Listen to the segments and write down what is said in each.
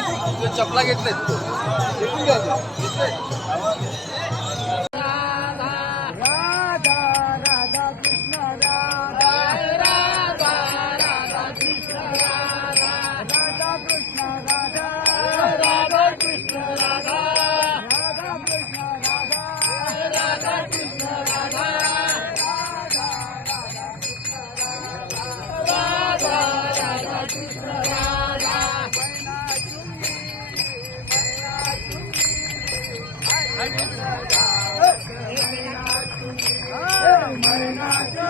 घेतलेत चपला घेतलेत घेतून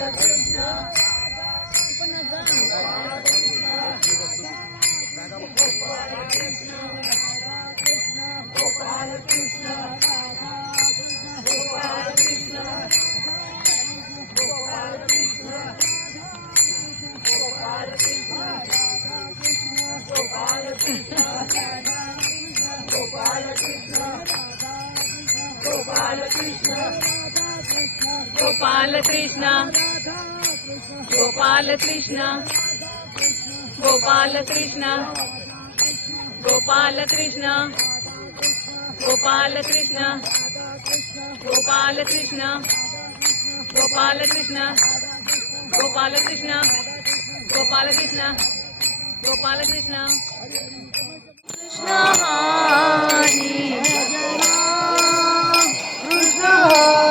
Thank you. Gopalkrishna Gopalkrishna Gopalkrishna Gopalkrishna Gopalkrishna Gopalkrishna Gopalkrishna Gopalkrishna Gopalkrishna Gopalkrishna Krishna Krishna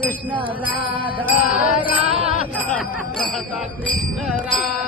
Krishna Radha Radha Radha Krishna Radha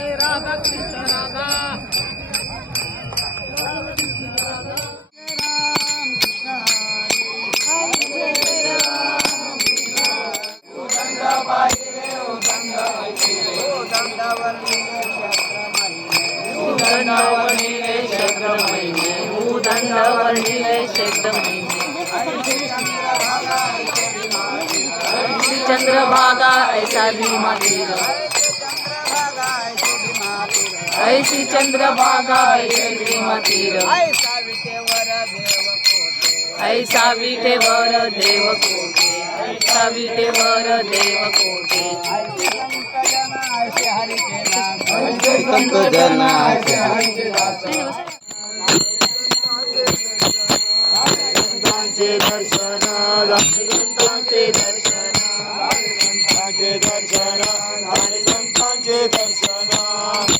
के चंद्रभागा ऐसा भी मांगेगा श्री चंद्रभागा तीर ऐसी ऐसी भीमा तीर ऐसा विटेवर देव कोटे ऐसा विटेवर देव कोटे संत जन ऐसे हरीचे दास संतांचे दर्शन संतांचे दर्शन. संतांचे दर्शन आणि संतांचे दर्शन.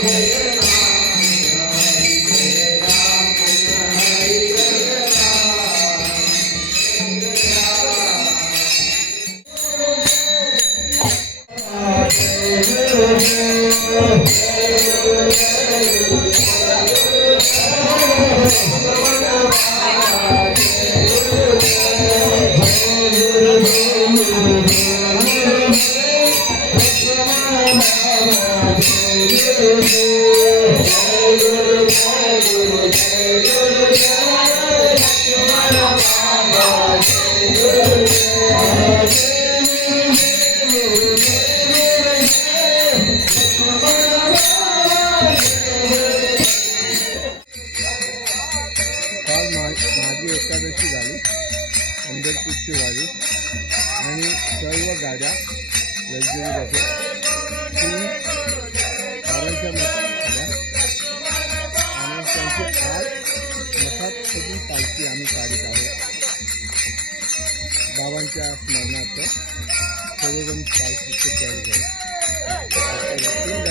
Amen. पंढरपूरची वारी. आणि सर्व गाड्या लक्झरी बसेस. आपण काढीत आहोत बाबांच्या स्मरणार्थ सर्वजण पालखीचे तयार झाले तीन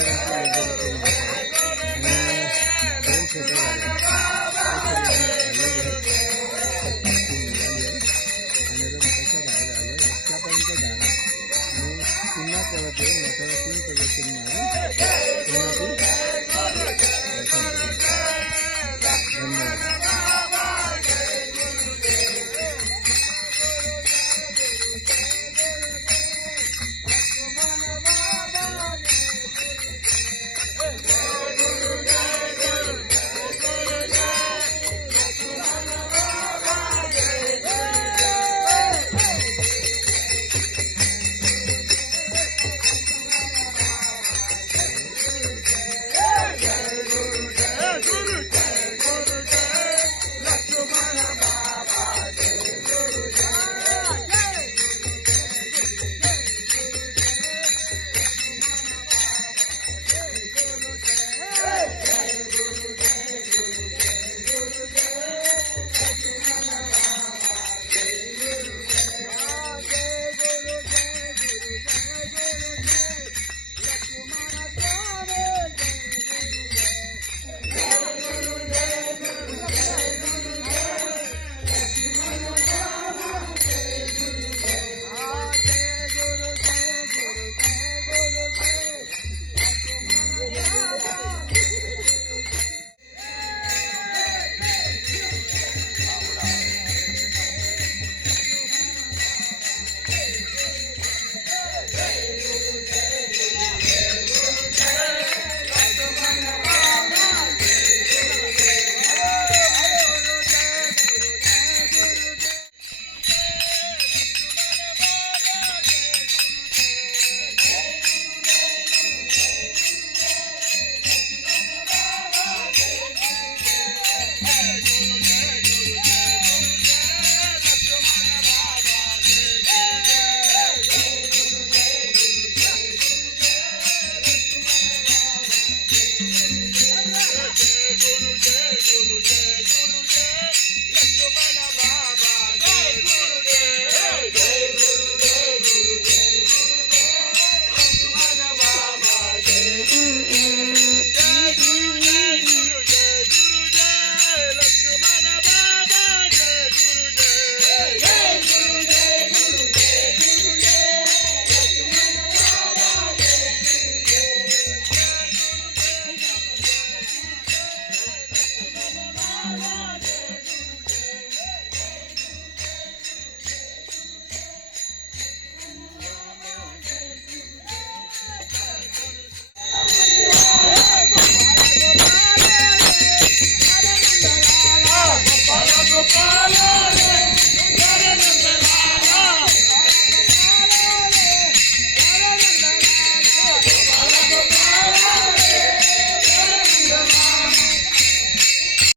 Guru Jai.